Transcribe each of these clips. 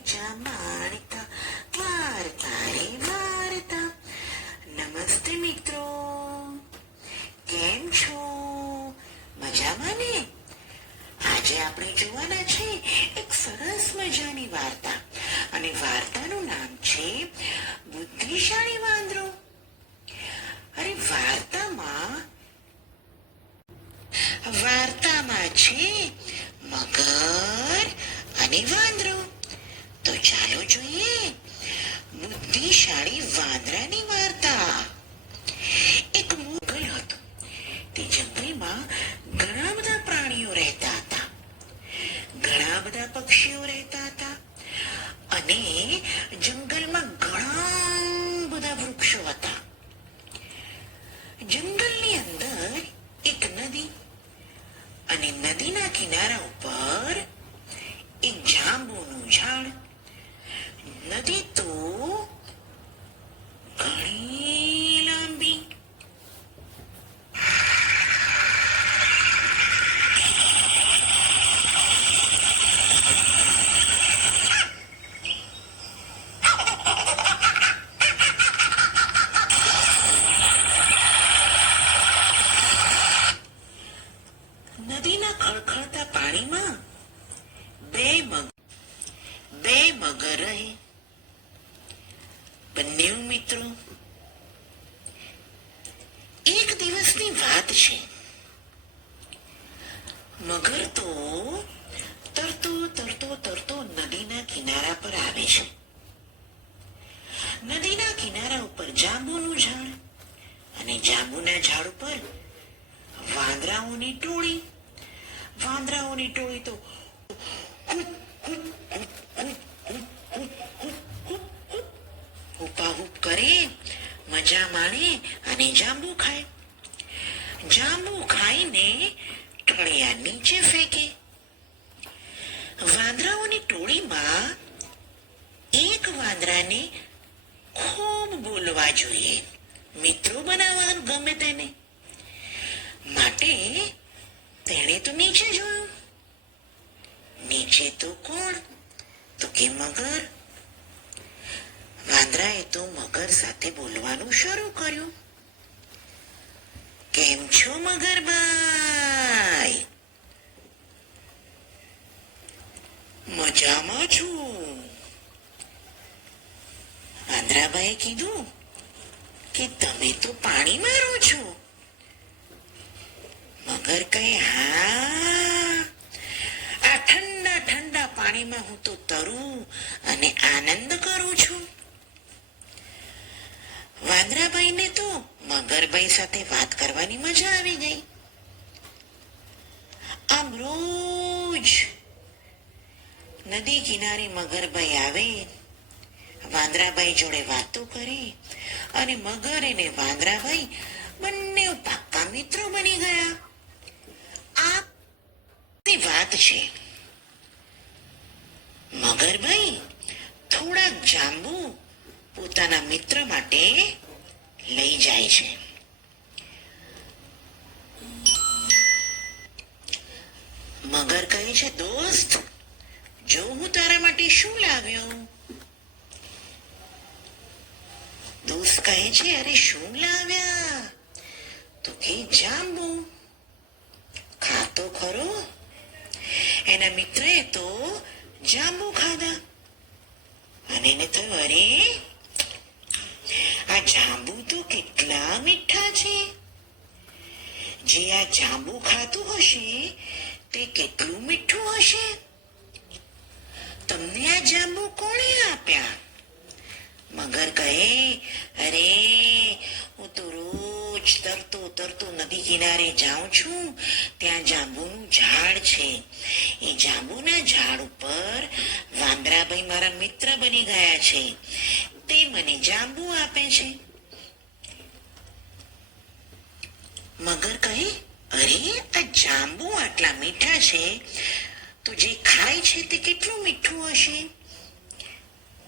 બીજા માણતા વાર્તા રે વાર્તા નમસ્તે મિત્રો કેમ છો મજામાં ને આજે આપણે જોવાના છે એક સરસ મજાની વાર્તા. અને વાર્તાનું નામ છે બુદ્ધિશાળી વાંદરો. અરે, વાર્તામાં વાર્તામાં છે મગર અને વાંદરો. બુદ્ધિશાળી વાંદરાની વાર્તા. એક મુગલ હતો. તે જંગલમાં ઘણા બધા પ્રાણીઓ રહેતા હતા. ઘણા બધા પક્ષીઓ રહેતા હતા. અને જંગલમાં ઘણા બધા વૃક્ષો હતા જંગલની અંદર એક નદી અને નદીના કિનારા ઉપર એક જાંબુનું ઝાડ નદી તો ઘણી લાંબી નદીના ખળખળતા પાણીમાં બે બે મગર રહે. બંને મિત્રો, એક દિવસની વાત છે. મગર તો તરતો તરતો તરતો નદીના કિનારા પર આવે છે. નદીના કિનારા ઉપર જાંબુનું ઝાડ અને જાંબુના ઝાડ ઉપર વાંદરાઓની ટોળી વાંદરાઓની ટોળી તો હુપાહુપ કરે મજા માણે અને જાંબુ ખાય જાંબુ ખાઈને ટળિયા નીચે ફેંકે વાંદરાઓની ટોળીમાં એક વાંદરાને ખૂબ બોલવા જોઈએ મિત્રો બનાવવાનું ગમે તેને માટે તેણે તો નીચે જોયું. નીચે તો કોણ? તો કે મગર? વાંદરાએ તો મગર સાથે બોલવાનું શરૂ કર્યું. કેમ છો મગરભાઈ મજામાં છું. વાંદરાભાઈએ કીધું કે તમે તો પાણીમાં રહો છો. મગર કઈ? હા. આ ઠંડા ઠંડા પાણીમાં હું તો તરું અને આનંદ કરું છું. વાંદરાભાઈને તો મગરભાઈ સાથે વાત કરવાની મજા આવી ગઈ. આમ રોજ નદી કિનારે મગરભાઈ આવે વાંદરાભાઈ જોડે વાતો કરે અને મગર અને વાંદરાભાઈ બંને પાક્કા મિત્રો બની ગયા. તે વાત છે. મગરભાઈ થોડાક જાંબુ પોતાના મિત્ર માટે લઈ જાય છે. મગર કહે છે, દોસ્ત, જો હું તારા માટે શું લાવ્યો? દોસ્ત કહે છે, અરે, શું લાવ્યા? તો કે જાંબુ. ખાતો ખરો. એના મિત્રે તો જાંબુ ખાધા. અને એને થયું, અરે, આ જાંબુ તો કેટલા મીઠા છે. જે આ જાંબુ ખાતું હશે, તે કેટલું મીઠું હશે? તમને આ જાંબુ કોણે આપ્યા? મગર કહે, અરે, હું તો રોજ તરતો તરતો નદી કિનારે જાઉં છું. ત્યાં જાંબુનું ઝાડ છે. એ જાંબુના ઝાડ ઉપર વાંદરાભાઈ મારા મિત્ર બની ગયા છે. તે મને જાંબુ આપે છે. મગર કહે, અરે, આ જાંબુ આટલા મીઠા છે. તો જે ખાય છે તે કેટલું મીઠું હશે?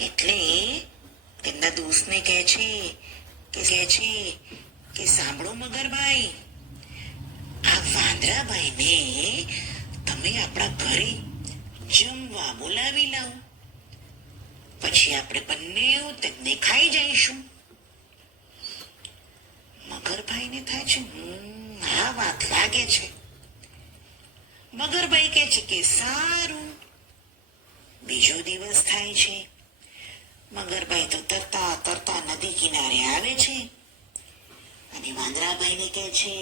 એટલે તેમના દોસ્તને કહે છે કે, કહે છે કે સાંભળો મગરભાઈ. આ વાંદરાભાઈને તમે આપણા ઘરે જમવા બોલાવી લાવો. પછી આપણે બંને તેમને ખાઈ જઈશું. મગરભાઈને થાય છે "હમ, આ વાત લાગે છે. મગરભાઈ કે છે કે સારું. બીજો દિવસ થાય છે. મગરભાઈ તો તરતા તરતા નદી કિનારે આવે છે. અને વાંદરાભાઈને કહે છે,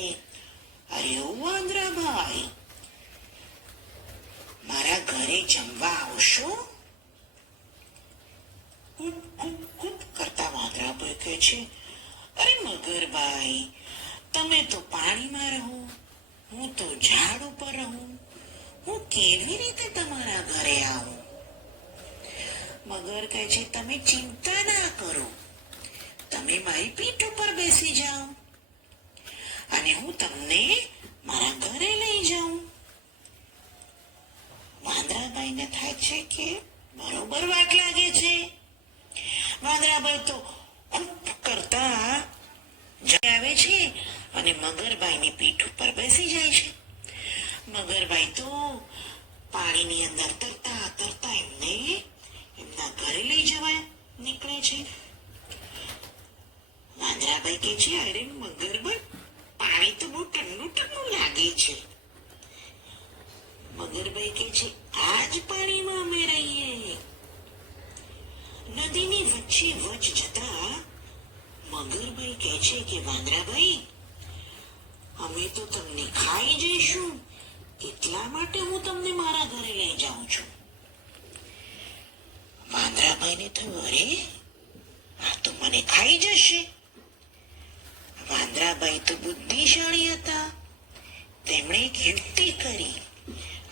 અરે વાંદરાભાઈ મારા ઘરે જમવા આવશો? કરતા વાંદરાભાઈ કહે છે, અરે મગરભાઈ તમે તો પાણીમાં રહો, હું તો ઝાડ ઉપર રહું, હું કેવી રીતે તમારા ઘરે આવું? મગર કહે છે, તમે ચિંતા ના કરો તમે મારી પીઠ ઉપર બેસી જાઓ. અને હું તમને મારા ઘરે લઈ જાઉં. વાંદરાબાઈને થાય છે કે બરોબર વાટ લાગે છે? વાંદરાબાઈ તો ખૂબ કરતા આવે છે અને મગરભાઈની પીઠ ઉપર બેસી જાય છે. મગરભાઈ તો પાણીની અંદર તરતા તરતા એમને એમના ઘરે લઈ જવા નીકળે છે. વાંદરાભાઈ છે, અરે મગરભાઈ પાણી તો બહુ ઠંડુ ઠંડુ લાગે છે. મગરભાઈ કે છે આ જ પાણીમાં અમે રહીએ. નદીની વચ્ચે વચ જતા મગરભાઈ કહે છે કે, વાંદરાભાઈ, અમે તો તમને ખાઈ જઈશું, એટલા માટે હું તમને મારા ઘરે લઈ જાઉં છું. વાંદરાભાઈને થયું, અરે, આ તો મને ખાઈ જશે. વાંદરાભાઈ તો બુદ્ધિશાળી હતા. તેમણે એક યુક્તિ કરી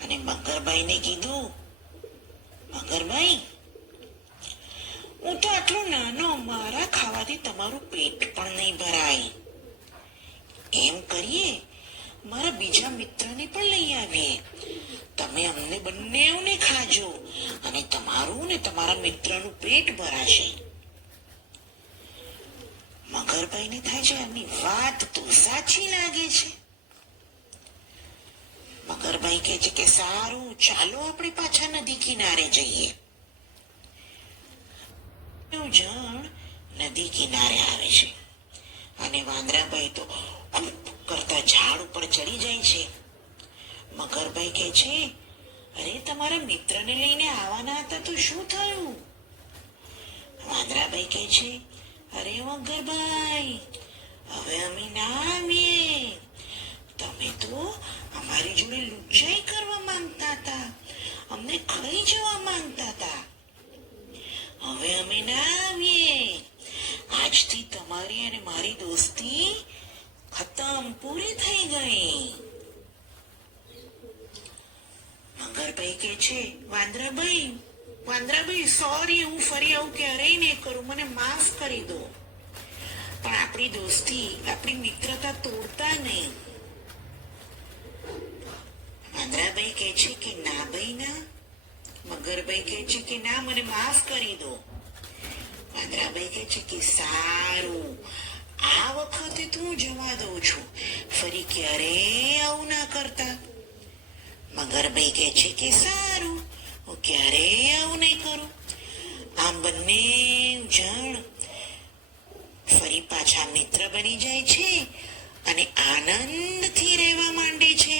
અને મગરભાઈને કીધું મગરભાઈ હું તો આટલો નાનો મારા ખાવાથી તમારું પેટ પણ નહીં ભરાય. એમ કરીએ, મારા બીજા મિત્રને પણ લઈ આવીએ. તમે અમને બંનેઓને ખાજો અને તમારું ને તમારા મિત્રનું પેટ ભરાશે. મગરભાઈને થાય છે, એમની વાત તો સાચી લાગે છે. મગરભાઈ કહે છે કે સારું, ચાલો આપણે પાછા નદી કિનારે જઈએ. જણ નદી કિનારે આવે છે. અને વાંદરાભાઈ તો કરતા ઝાડ ઉપર ચડી જાય છે. મગરભાઈ કહે છે, અરે, તમારા મિત્રને લઈને આવવાના હતા તો શું થયું? વાંદરાભાઈ કહે છે અરે મગરભાઈ હવે અમે ના આવીએ. તમે તો અમારી જોડે લુચાઈ કરવા માંગતા હતા. અમને ખાઈ જવા માંગતા હતા. હવે અમે ના આવીએ. આજથી તમારી અને મારી દોસ્તી ખતમ પૂરી થઈ ગઈ. મગરભાઈ કે છે વાંદરાભાઈ વાંદરાભાઈ સોરી હું ફરી આવું ક્યારેય નહીં કરું. મને માફ કરી દો. પણ આપણી દોસ્તી, આપણી મિત્રતા તોડતા નહીં. વાંદરાભાઈ કહે છે કે ના ભાઈ ના. મગરભાઈ કહે છે કે ના, મને માફ કરી દો. વાંદરાભાઈ કહે છે કે સારું. આ વખતે તું જવા દઉં છું. ફરી ક્યારે આવું ના કરતા. મગરભાઈ કહે છે કે સારું. હું ક્યારે આવું નહીં કરું? આ બંને જણ ફરી પાછા મિત્ર બની જાય છે અને આનંદથી રહેવા માંડે છે.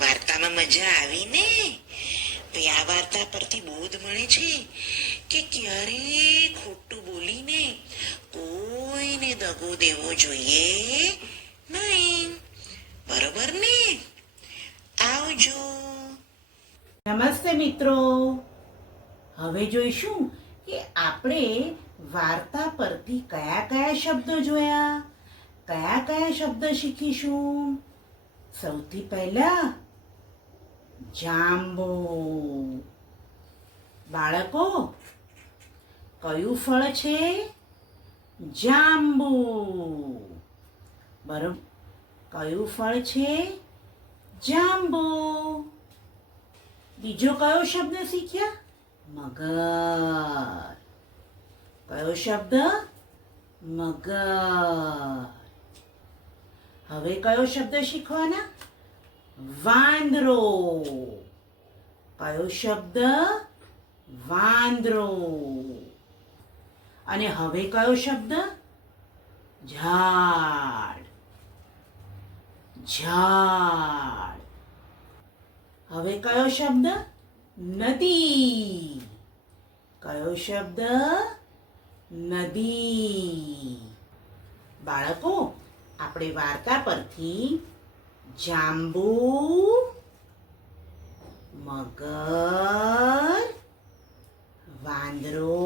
વાર્તામાં મજા આવી ને આ વાર્તા પરથી બોધ મળે છે કે ક્યારે ખોટું બોલીને કોઈને દગો દેવો જોઈએ નહીં બરોબર ને આવજો નમસ્તે મિત્રો. હવે જોઈશું કે આપણે વાર્તા પરથી કયા કયા શબ્દો જોયા? કયા કયા શબ્દ શીખીશું? સૌથી પહેલા જાંબો. બાળકો, કયું ફળ છે? જાંબુ. બરોબર. કયું ફળ છે? જાંબુ. બીજો કયો શબ્દ શીખ્યા? મગર. કયો શબ્દ? મગર. હવે કયો શબ્દ શીખવાના? વાંદરો. કયો શબ્દ? વાંદરો. અને હવે કયો શબ્દ? ઝાડ. ઝાડ. હવે કયો શબ્દ? નદી. કયો શબ્દ? નદી. બાળકો, આપણે વાર્તા પરથી જાંબુ, મગર, વાંદરો,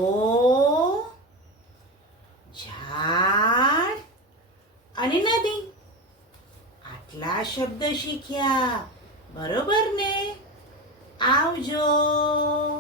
ઝાડ અને નદી. આટલા શબ્દ શીખ્યા. બરોબર ને? આવજો.